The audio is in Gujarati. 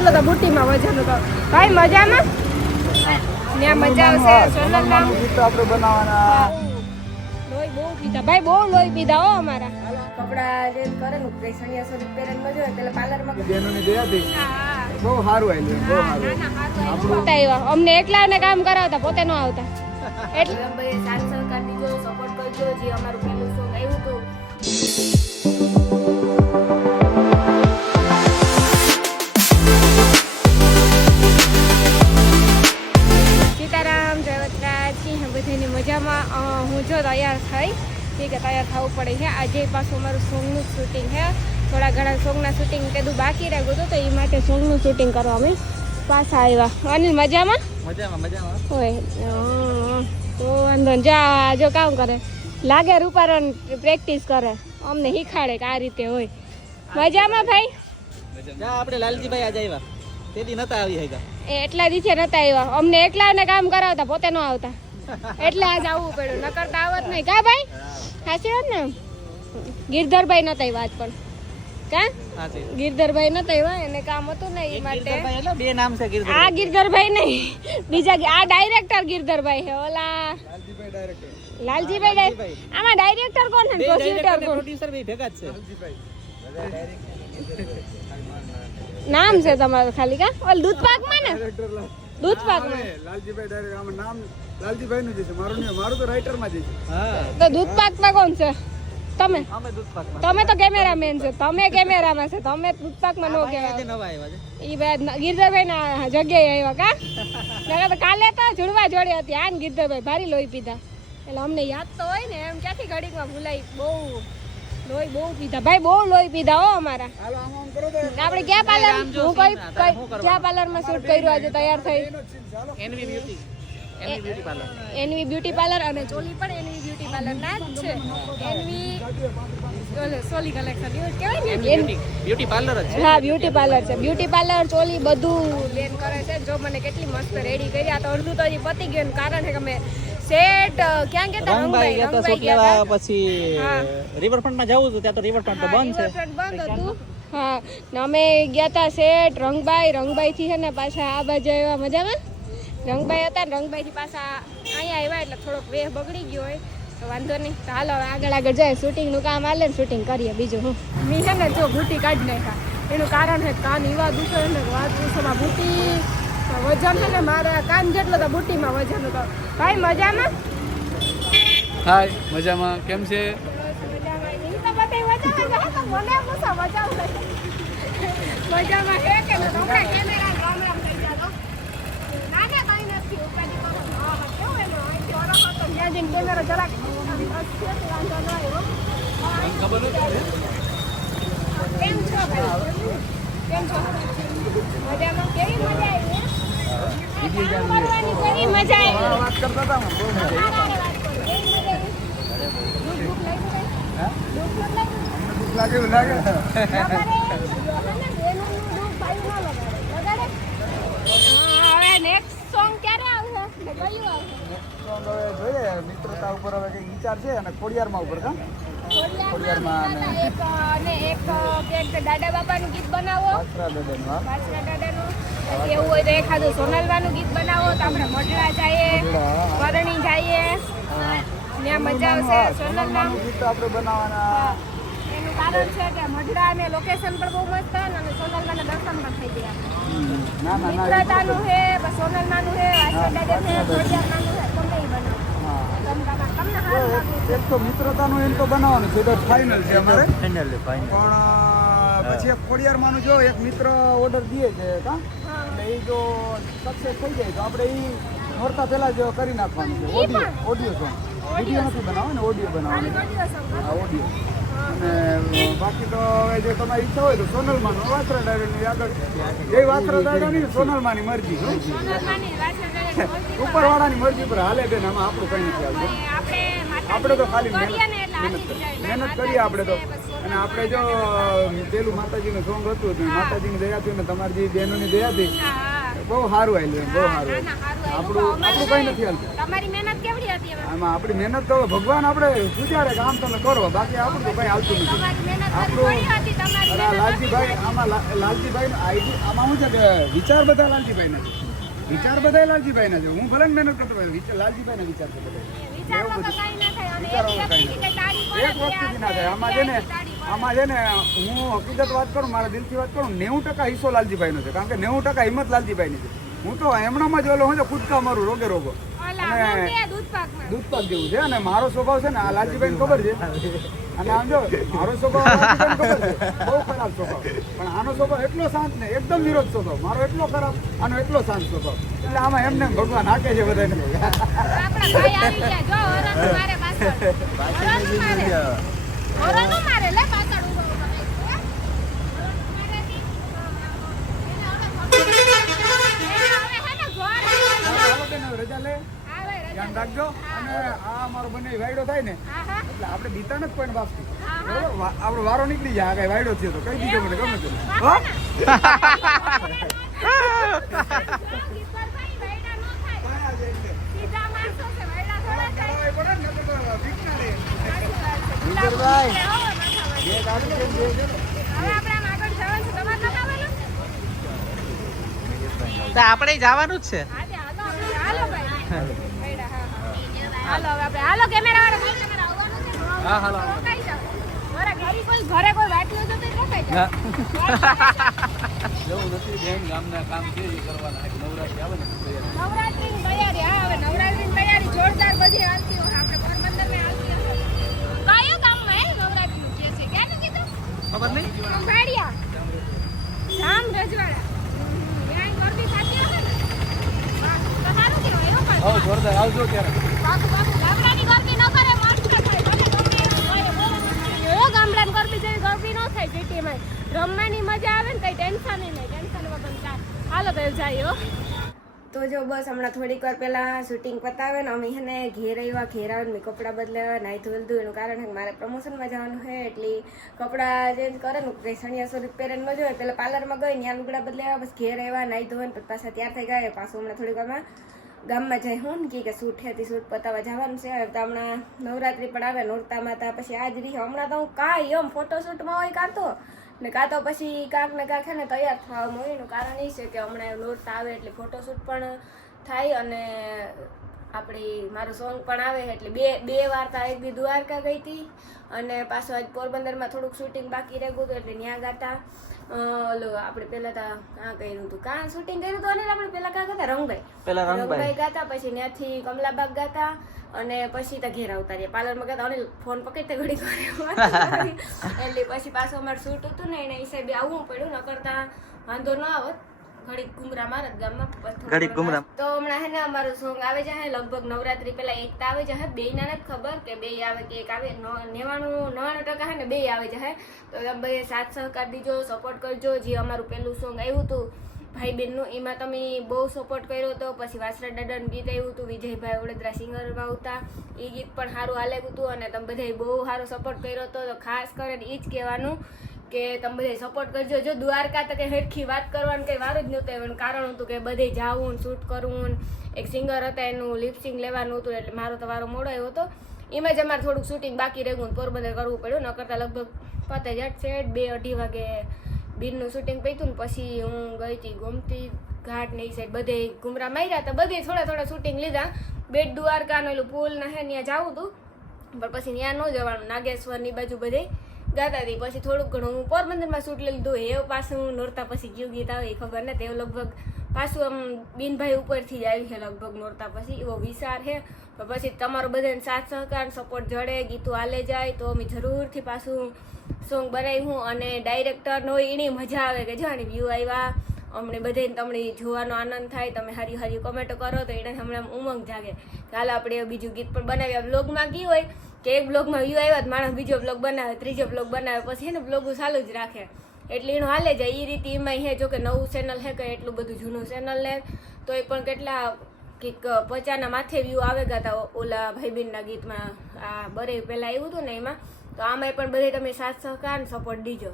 જેટલો તો બુટીમાં વજન હતો ભાઈ મજામાં ત્યાં મજા આવશે સોનલમાં આપણે બનાવવાના લોહી બહુ પીધા ભાઈ બહુ લોહી પીધા હો અમારા કપડા જે કરે ને પ્રેસણિયા સોરી પેરેન માં જોય એટલે પાર્લરમાં બેનોની દયાથી બહુ સારું આલ્યું બહુ સારું અમને એકલાને કામ કરાવતા પોતે ન આવતા એટલે ભાઈ સાથ સહકાર દીજો સપોર્ટ કરજો જે અમારું પેલું સોંગ આવ્યું હતું સીતારામ જય વતરાજી બધાની મજામાં હું જો તૈયાર થઈ ઠીક છે તૈયાર થવું પડે છે આજે પાછું અમારું સોંગનું શૂટિંગ છે થોડા ઘણા સોંગના શૂટિંગ કીધું બાકી રાખ્યું હતું તો એ માટે સોંગનું શૂટિંગ કરવા અમે પાછા આવ્યા અનિલ મજામાં હોય તો વાંધો ને જા જો કામ કરે લાગે રૂપારણ પ્રેક્ટિસ કરે અમને શીખાડે કે આ રીતે હોય મજામાં ભાઈ આપણે લાલજીભાઈ આજે આવ્યા તેથી નતા આવી હતા એટલા દિવસે નતા આવ્યા અમને એકલાને કામ કરાવતા પોતે ન આવતા એટલે આજ આવવું પડ્યું ન કરતા આવત નહીં કા ભાઈ સાચી વાત ને ગિરધરભાઈ નતા આવ્યા આજ પણ કા ગિરધરભાઈ નતા આવ્યા એને કામ હતું ને એ માટે બે નામ છે આ ગિરધરભાઈ નહીં બીજા આ ડાયરેક્ટર ગિરધરભાઈ છે ઓલા લાલજીભાઈ આમાં ડાયરેક્ટર કોણ છે પ્રોડ્યુસર કોણ પ્રોડ્યુસર બે ભેગા જ છે નામ છે તમારું ખાલી કા ઓલ દૂધપાકમાં ને દૂધપાકમાં લાલજીભાઈ ડાયરેક્ટ આમાં નામ લાલજીભાઈ નું છે મારું નહીં મારું તો રાઇટર માં છે તો દૂધપાકમાં કોણ છે તમે અમે દૂધપાકમાં તમે તો કેમેરામેન છે તમે કેમેરામાં છે તમે દૂધપાકમાં નો કહેવાય નવા આવ્યા છે ઈ બાદ ગિરધરભાઈ ના જગ્યાએ આવ્યા કા નકર કાલે તો જુડવા જોડી હતી આન ગિરધરભાઈ ભારી લોહી પીધા એટલે અમને યાદ તો હોય ને એમ ક્યાંથી ઘડીકમાં ભૂલાઈ બહુ લોહી બહુ પીધા ભાઈ બહુ લોહી પીધા હો અમારા આપણે ક્યાં પાર્લર હું કઈ ક્યાં પાર્લરમાં શૂટ કર્યું આજે તૈયાર થઈ NV beauty parlour NV beauty parlour અને ચોલી પણ એનવી બ્યુટી પાર્લર ના જ છે એનવી સોલી કલેક્શન એવું કહેવાય ને બ્યુટી પાર્લર જ છે હા બ્યુટી પાર્લર છે બ્યુટી પાર્લર ચોલી બધું બેન કરે છે જો મને કેટલી મસ્ત રેડી કરી આ તો અડધું તો હજી પતી ગયું કારણ છે કે અમે સેટ ક્યાં ગયા રંગભાઈ ગયા હતા શૂટ લેવા પછી રિવરફ્રન્ટ માં જવું હતું ત્યાં તો રિવરફ્રન્ટ તો બંધ છે બંધ હતું હા ને અમે ગયા હતા સેટ રંગભાઈ થી છે ને પાછા આ બાજુ આવ્યા મજામાં રંગભાઈ હતા ને રંગભાઈ થી પાછા અહીંયા આવ્યા એટલે થોડોક વેહ બગડી ગયો હોય તો વાંધો નહીં તો હાલો આગળ જાય શૂટિંગનું કામ હાલે ને શૂટિંગ કરીએ બીજું હું મી છે ને જો બુટી કાઢી નાખ્યા એનું કારણ છે કાન એવા દુખે ને વાત પૂછોમાં બુટી વજન છે ને મારા કાન જેટલો તો બુટીમાં વજન હતો ભાઈ મજામાં હાય મજામાં કેમ છે મજામાં હે કે હમણાં કેમેરા રામ રામ થઈ જાતો ના કઈ નથી ઉપાડી કરો હા કેવું એમાં અહીંથી ઓરો હતો ત્યાં જઈને કેમેરા જરાક વાંધો ન આવ્યો ખબર નથી કેમ છો ભાઈ કેમ છો મજામાં કેવી મજા આવી કેવી મજા આવી વાત કરતા હતા બહુ મજા લાગે હવે નેક્સ્ટ સોંગ ક્યારે આવશે કયું આવશે જોઈએ મિત્રતા ઉપર હવે કઈ વિચાર છે અને ખોડિયારમાં ઉપર કા ખોડિયારમાં એક દાદા બાપાનું ગીત બનાવો પાછલા દાદાનું એવું હોય તો એખાદું સોનલવાનું ગીત બનાવો તો આપણે મઢડા જઈએ પરણી જઈએ ત્યાં મજા આવશે સોનલના ગીત આપણે બનાવવાના એનું કારણ છે કે મઢડા અને લોકેશન પણ બહુ મસ્ત છે અને સોનલમાના દર્શન પણ થઈ ગયા મિત્રતાનું છે સોનલમાનું છે પાછલા દાદા છે ખોડિયારમાંનું છે તમને ઈ બનાવો એક તો મિત્રતાનું એમ તો બનાવવાનું છે તો ફાઇનલ છે અમારે ફાઇનલ પણ પછી એક ખોડિયારમાંનું જો એક મિત્ર ઓર્ડર દે છે કા એટલે એ જો સક્સેસ થઈ જાય તો આપણે એ નોરતા પહેલા જ કરી નાખવાનું છે ઓડિયો સોંગ વિડીયો નથી બનાવવાનો ને ઓડિયો બનાવવાનો હા ઓડિયો અને બાકી તો હવે જો તમારી ઈચ્છા હોય તો સોનલમાંનું વાસરા ડાયરેક્ટની આગળ એ વાસરા ડાયરેક્ટની સોનલમાંની મરજી ઉપરવાળાની મરજી પર હાલે બેન આમાં આપણું કંઈ નથી આવતું આપણે તો ખાલી મહેનત કરીએ આપણે તો અને આપણે જો પેલું માતાજીનું સોંગ હતું માતાજીની દયાથી ને તમારી જે બહેનોની દયાથી બહુ સારું આવ્યું બહુ સારું આપણું કઈ નથી હાલતું. તમારી મહેનત કેવડી હતી એમાં? આમાં આપણી મહેનત તો ભગવાન આપણે સુધારે કે આમ તમે કરો, બાકી આપણું તો કઈ હાલતું નથી. તમારી મહેનત આપણું થોડી હતી, તમારી અરે લાલજીભાઈ, આમાં લાલજીભાઈ આઈડી આમાં શું છે કે વિચાર બધા લાલજીભાઈ ના છે. વિચાર બધા લાલજીભાઈ ના છે. હું ભલે મહેનત કરતો લાલજીભાઈ ના વિચાર છે બધા. વિચારમાં તો કાંઈ ના થાય અને એક વ્યક્તિથી કંઈ તાળી પડે એક વસ્તુથી ના થાય. આમાં છે ને હું હકીકત વાત કરું, મારા દિલથી વાત કરું, 90% હિસ્સો લાલજીભાઈનો છે. કારણ કે 90% હિંમત લાલજીભાઈની છે. હું તો એમણામાં જ ઓલો હું કૂદકા મારું રોગે રોગો અને દૂધપાક જેવું છે. અને મારો સ્વભાવ છે ને આ લાલજીભાઈને ખબર છે. અને આમ જો મારો સ્વભાવ લાલજીભાઈને ખબર છે, બહુ ખરાબ સ્વભાવ. પણ આનો સ્વભાવ એટલો શાંત ને એકદમ વિરોધ સ્વભાવ. મારો એટલો ખરાબ, આનો એટલો શાંત સ્વભાવ. એટલે આમાં એમને ભગવાન હાકે છે બધાને. રજા લે, ધ્યાન રાખજો. અને આ અમારો બંને વાયડો થાય ને એટલે આપણે બીતા નથી કોઈ બાપથી, બરોબર? આપણો વારો નીકળી જાય. આ કઈ વાયડો થયો તો કહી દીધો મને, ગમે તે. આપણે જવાનું જ છે. હાલો કેમેરા વાળા, હાલો. ઘરે કોઈ વાટલું તો રોકાઈ જાય. નવરાત્રીની તૈયારી, હા હવે નવરાત્રીની તૈયારી જોરદાર બધી હાલતી હોય. આપણે પોરબંદરમાં હાલતી હશે. કયો ગામમાં નવરાત્રીનું કે છે? ક્યાંનું કીધું? ખબર નહીં. ખંભાળિયા, ધામ રજવાડા. ત્યાં ગરબી થતી હશે ને? હા, તો સારું કહેવાય. એવું કરજો. જોરદાર આવજો ત્યારે. બાપુ ગામડાની ગરબી ન કરે, મસ્ત થાય. ભલે ગમે એવું હોય, બહુ ગામડાની ગરબી જેવી ગરબી ન થાય. સિટીમાં રમવાની મજા આવે ને, કઈ ટેન્શન નહીં. ટેન્શન વગર ચાલ. હાલો તો જાય હો. તો જો બસ હમણાં થોડીક વાર પહેલાં શૂટિંગ પતાવે ને અમે એને ઘેર આવ્યા મેં કપડાં બદલાવ્યા, નાહી ધોઈ લીધું. એનું કારણ છે મારે પ્રમોશનમાં જવાનું છે એટલે કપડાં ચેન્જ કરે ને કંઈ સણિયા સોરી પહેરેન ન જોઈએ. પહેલાં પાર્લરમાં ગઈ ત્યાં લુગડા બદલાવ્યા, બસ ઘેર આવ્યા, નાહી ધોઈને પછી પાછા તૈયાર થઈ ગયા. પાછું હમણાં થોડીક વારમાં ગામમાં જાય હું ને કે શૂટ હતી, શૂટ પતાવવા જવાનું છે. તો હમણાં નવરાત્રી પણ આવે, નોરતામાં હતા પછી આજ રહી. હમણાં તો હું કાંઈ એમ ફોટોશૂટમાં હોય કાં તો પછી કાંક ને કાંક ને તૈયાર થવામાં હોય. એનું કારણ એ છે કે હમણાં નોરતા આવે એટલે ફોટોશૂટ પણ થાય અને આપણી મારું સોંગ પણ આવે. એટલે બે વાર તો એક દી દ્વારકા ગઈ હતી અને પાછું આજ પોરબંદરમાં થોડુંક શૂટિંગ બાકી રહી ગયું હતું એટલે ત્યાં ગાતા. ઓલો આપણે પહેલાં તો કાં કર્યું હતું, કાં શૂટિંગ કર્યું હતું અને આપણે પહેલાં કાં ગાતા રંગભાઈ ગાતા, પછી ત્યાંથી કમલાબાગ ગાતા અને પછી તો ઘેર આવતા રહ્યા. પાર્લરમાં ગાતા અને ફોન પકડતા ઘડી એટલે પછી પાછું અમારું શૂટ હતું ને એના હિસાબે આવવું પડ્યું. ન કરતા વાંધો ન આવત. ઘડીક ગુમરા મારત ગામમાં. તો હમણાં હે ને અમારું સોંગ આવે છે લગભગ નવરાત્રી પહેલા એક તો આવે છે. બે ના નથી ખબર કે બે આવે કે એક આવે. 99% હે ને બે આવે છે. તો તમે સાથ સહકાર દીજો, સપોર્ટ કરજો. જે અમારું પહેલું સોંગ આવ્યું હતું ભાઈ બહેનનું એમાં તમે બહુ સપોર્ટ કર્યો હતો. પછી વાસરા દાદાનું ગીત આવ્યું હતું, વિજયભાઈ વડોદરા સિંગરમાં હતા, એ ગીત પણ સારું હાલેલું હતું અને તમે બધાએ બહુ સારો સપોર્ટ કર્યો હતો. તો ખાસ કરીને એ જ કહેવાનું કે તમે બધે સપોર્ટ કરજો. જો દ્વારકા તો કંઈ હેરખી વાત કરવાનું કંઈ વાર જ નહોતું. એનું કારણ હતું કે બધે જાવું શૂટ કરવું, એક સિંગર હતા એનું લિપસિંગ લેવાનું હતું એટલે મારો તો વારો મોડો આવ્યો હતો. એમાં જ અમારે થોડુંક શૂટિંગ બાકી રહ્યું, પોરબંદર કરવું પડ્યું. ન કરતાં લગભગ પતે જ છે 2-2:30 વાગે બીરનું શૂટિંગ પત્યું ને પછી હું ગઈ હતી ગોમતી ઘાટ ને એ સાઈડ બધે ઘુમરા માર્યા હતા. બધે થોડા શૂટિંગ લીધા. બેટ દ્વારકાનો એલું પુલ ના હે ત્યાં જવું હતું પણ પછી ત્યાં ન જવાનું. નાગેશ્વરની બાજુ બધે ગાતા હતી. પછી થોડુંક ઘણું હું પોરબંદરમાં શૂટ લઈ લીધું. એ પાછું નોરતા પછી કયું ગીત આવે એ ખબર નથી. એવું લગભગ પાછું આમ બીનભાઈ ઉપરથી જ આવી છે લગભગ નોરતા પછી. એવો વિચાર છે પણ પછી તમારો બધાને સાથ સહકાર સપોર્ટ જડે, ગીતો હાલે જાય તો અમે જરૂરથી પાછું સોંગ બનાવ્યું. અને ડાયરેક્ટરનો એની મજા આવે કે જાણે વ્યૂ આવ્યા અમને બધાને તમને જોવાનો આનંદ થાય, તમે હારી હારી કમેન્ટો કરો તો એને હમણાં ઉમંગ જાગે કે હાલ આપણે બીજું ગીત પણ બનાવ્યા. બ્લોગમાં ગયું હોય કે એક બ્લોગમાં વ્યૂ આવ્યા માણસ બીજો બ્લોગ બનાવે, ત્રીજો બ્લોગ બનાવે, પછી એને બ્લોગું ચાલુ જ રાખે એટલે એનું હાલે જાય. એ રીતે એમાં હે જો કે નવું ચેનલ હે કે એટલું બધું જૂનું ચેનલ ને તો એ પણ કેટલા કંઈક 50 માથે વ્યૂ આવે ગયા હતા ઓલા ભાઈબીનના ગીતમાં. આ બરે પહેલાં આવ્યું હતું ને એમાં. તો આમાંય પણ બધે તમે સાથ સહકાર સપોર્ટ દીજો.